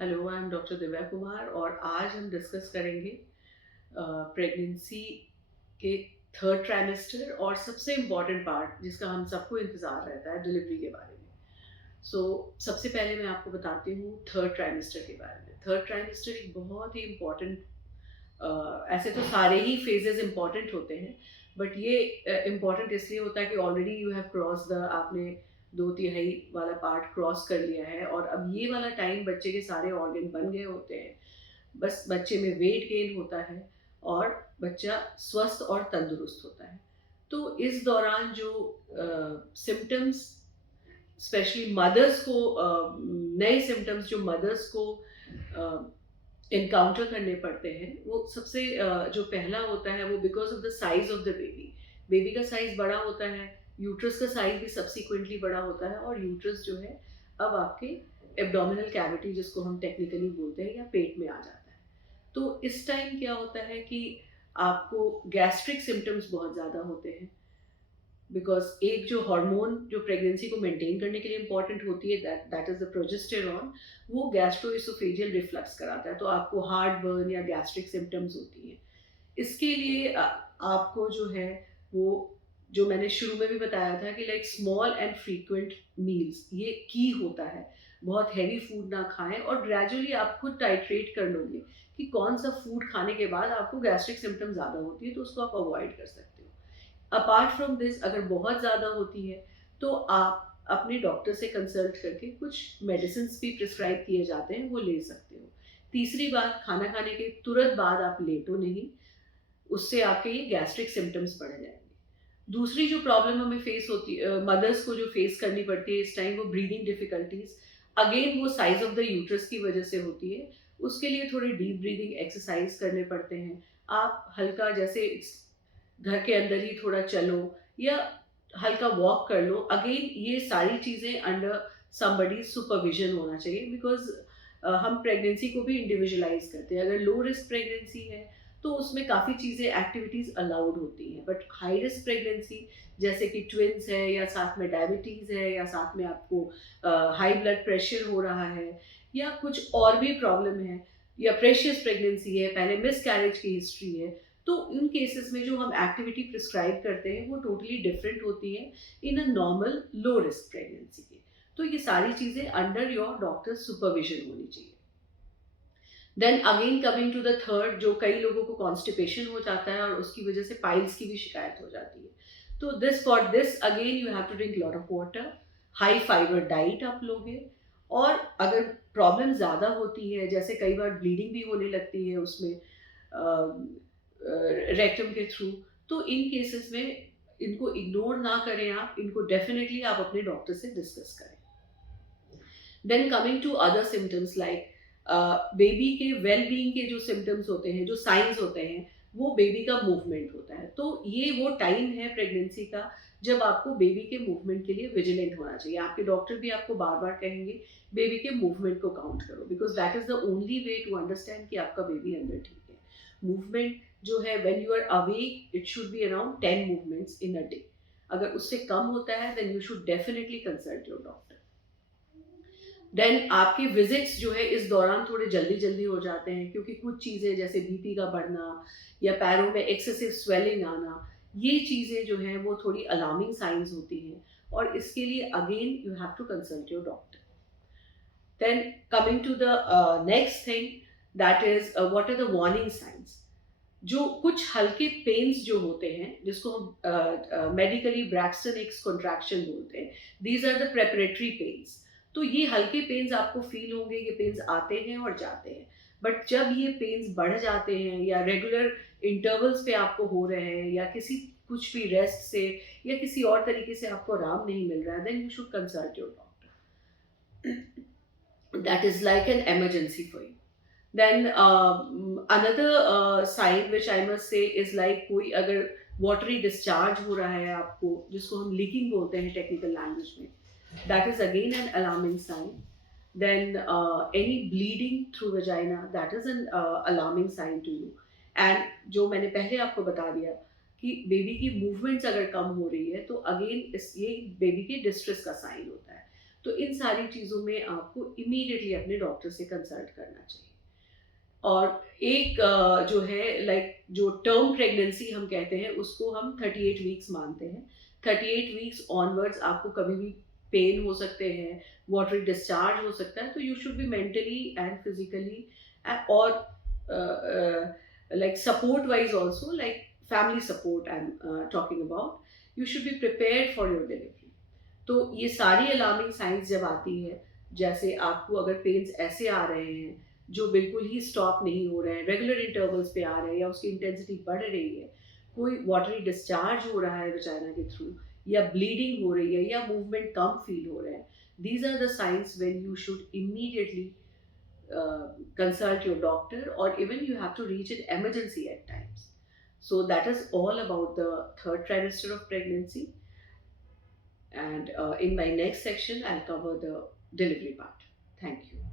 Hello, I am doctor Divya Kumar और आज हम डिस्कस करेंगे प्रेगनेंसी के थर्ड ट्राइमेस्टर और सबसे इम्पॉर्टेंट पार्ट जिसका हम सबको इंतज़ार रहता है, डिलीवरी के बारे में। सो सबसे पहले मैं आपको बताती हूँ थर्ड ट्राइमेस्टर के बारे में। थर्ड ट्राइमेस्टर एक बहुत ही इम्पॉर्टेंट, ऐसे तो सारे ही फेजेस इम्पॉर्टेंट होते हैं, बट ये इम्पॉर्टेंट इसलिए होता है कि already you have cross the, आपने 2/3 वाला पार्ट क्रॉस कर लिया है और अब ये वाला टाइम बच्चे के सारे ऑर्गन बन गए होते हैं। बस बच्चे में वेट गेन होता है और बच्चा स्वस्थ और तंदुरुस्त होता है। तो इस दौरान जो सिम्टम्स, स्पेशली मदर्स को, नए सिम्टम्स जो मदर्स को इनकाउंटर करने पड़ते हैं, वो सबसे जो पहला होता है वो because of the size of the baby. Baby का साइज बड़ा होता है, यूट्रस का साइज भी सब्सिक्वेंटली बड़ा होता है और यूट्रस जो है अब आपके एब्डोमिनल कैविटी जिसको हम टेक्निकली बोलते हैं या पेट में आ जाता है। तो इस टाइम क्या होता है कि आपको गैस्ट्रिक सिम्टम्स बहुत ज़्यादा होते हैं, बिकॉज एक जो हार्मोन जो प्रेगनेंसी को मेंटेन करने के लिए इंपॉर्टेंट होती है, दैट इज द प्रोजेस्टेरॉन, वो गैस्ट्रोइसोफेजियल रिफ्लक्स कराता है, तो आपको हार्ट बर्न या गैस्ट्रिक सिम्टम्स होती हैं। इसके लिए आपको जो है वो, जो मैंने शुरू में भी बताया था कि like small and frequent meals ये की होता है। बहुत हैवी फूड ना खाएं और ग्रेजुअली आप खुद टाइट्रेट कर लोगे कि कौन सा फूड खाने के बाद आपको गैस्ट्रिक सिम्टम ज़्यादा होती है, तो उसको आप अवॉइड कर सकते हो। अपार्ट फ्रॉम दिस, अगर बहुत ज़्यादा होती है तो आप अपने डॉक्टर से कंसल्ट करके कुछ मेडिसिन भी प्रिस्क्राइब किए जाते हैं, वो ले सकते हो। तीसरी बात, खाना खाने के तुरंत बाद आप लेटो नहीं, उससे आपके ये गैस्ट्रिक सिम्टम्स बढ़ जाएंगे। दूसरी जो प्रॉब्लम हमें फेस होती है, मदर्स को जो फेस करनी पड़ती है इस टाइम, वो ब्रीदिंग डिफिकल्टीज। अगेन वो साइज ऑफ द यूट्रस की वजह से होती है। उसके लिए थोड़े डीप ब्रीदिंग एक्सरसाइज करने पड़ते हैं। आप हल्का जैसे घर के अंदर ही थोड़ा चलो या हल्का वॉक कर लो। अगेन ये सारी चीज़ें अंडर समबडी सुपरविजन होना चाहिए, बिकॉज हम प्रेगनेंसी को भी इंडिविजुअलाइज करते हैं। अगर लो रिस्क प्रेगनेंसी है तो उसमें काफ़ी चीज़ें एक्टिविटीज़ अलाउड होती हैं, बट हाई रिस्क प्रेगनेंसी जैसे कि ट्विंस है या साथ में डायबिटीज़ है या साथ में आपको हाई ब्लड प्रेशर हो रहा है या कुछ और भी प्रॉब्लम है या प्रेशियस प्रेगनेंसी है, पहले मिस कैरेज की हिस्ट्री है, तो इन केसेस में जो हम एक्टिविटी प्रिस्क्राइब करते हैं वो टोटली डिफरेंट होती है in a normal low risk pregnancy के। तो ये सारी चीज़ें अंडर योर डॉक्टर सुपरविजन होनी चाहिए। Then again coming to the third, जो कई लोगों को कॉन्स्टिपेशन हो जाता है और उसकी वजह से पाइल्स की भी शिकायत हो जाती है। तो this for this again you have to drink lot of water, high fibre diet आप लोगे। और अगर प्रॉब्लम ज़्यादा होती है, जैसे कई बार ब्लीडिंग भी होने लगती है उसमें रेक्टम के थ्रू, तो इन केसेस में इनको इग्नोर ना करें, आप इनको डेफिनेटली आप अपने डॉक्टर से डिस्कस करें। Then coming to other symptoms like baby के वेल बीइंग के जो सिम्टम्स होते हैं, जो साइंस होते हैं, वो बेबी का मूवमेंट होता है। तो ये वो टाइम है प्रेगनेंसी का जब आपको बेबी के मूवमेंट के लिए विजिलेंट होना चाहिए। आपके डॉक्टर भी आपको बार बार कहेंगे बेबी के मूवमेंट को काउंट करो, because that is the only way to understand कि आपका बेबी अंदर ठीक है। मूवमेंट जो है, when you are awake it should be around 10 movements in a day. अगर उससे कम होता है then you should definitely consult your doctor. Then आपके विजिट्स जो है इस दौरान थोड़े जल्दी जल्दी हो जाते हैं, क्योंकि कुछ चीज़ें जैसे बीपी का बढ़ना या पैरों में एक्सेसिव स्वेलिंग आना, ये चीज़ें जो हैं वो थोड़ी अलार्मिंग साइंस होती हैं और इसके लिए again you have to consult your doctor. Then coming to the next thing, that is what are the warning signs. जो कुछ हल्के पेन्स जो होते हैं, जिसको हम मेडिकली ब्रैक्सटन एक्स कॉन्ट्रैक्शन बोलते हैं, these are the preparatory pains. तो ये हल्के पेन्स आपको फील होंगे, ये पेन्स आते हैं और जाते हैं। बट जब ये पेन्स बढ़ जाते हैं या रेगुलर इंटरवल्स पे आपको हो रहे हैं या किसी कुछ भी रेस्ट से या किसी और तरीके से आपको आराम नहीं मिल रहा है, then you should consult your doctor. That is like an emergency for you. Then another sign which I must say is like, कोई अगर watery discharge हो रहा है आपको, जिसको हम leaking बोलते हैं technical language में, that is again an alarming sign. Then any bleeding through vagina, that is an alarming sign to you. And जो मैंने पहले आपको बता दिया कि बेबी की मूवमेंट्स अगर कम हो रही है तो अगेन इस ये बेबी के डिस्ट्रेस का साइन होता है। तो इन सारी चीज़ों में आपको इमीडिएटली अपने डॉक्टर से कंसल्ट करना चाहिए। और एक जो है लाइक जो टर्म प्रेगनेंसी हम कहते हैं उसको हम 38 वीक्स मानते हैं। 38 वीक्स ऑनवर्ड्स आपको कभी भी पेन हो सकते हैं, वाटरी डिस्चार्ज हो सकता है, तो you should be mentally and physically और like support wise also, like family support I am talking about, you should be prepared for your delivery. तो ये सारी अलार्मिंग साइंस जब आती है, जैसे आपको अगर पेन्स ऐसे आ रहे हैं जो बिल्कुल ही स्टॉप नहीं हो रहे हैं, रेगुलर इंटरवल्स पे आ रहे हैं, या उसकी इंटेंसिटी बढ़ रही है, कोई वाटरी डिस्चार्ज हो रहा है वजाइना के थ्रू, या ब्लीडिंग हो रही है, या मूवमेंट कम फील हो रहे हैं, these are the signs when you should immediately consult your doctor, or even you have to reach an emergency at times. So that is all about the third trimester of pregnancy. And in my next section, I'll cover the delivery part. Thank you.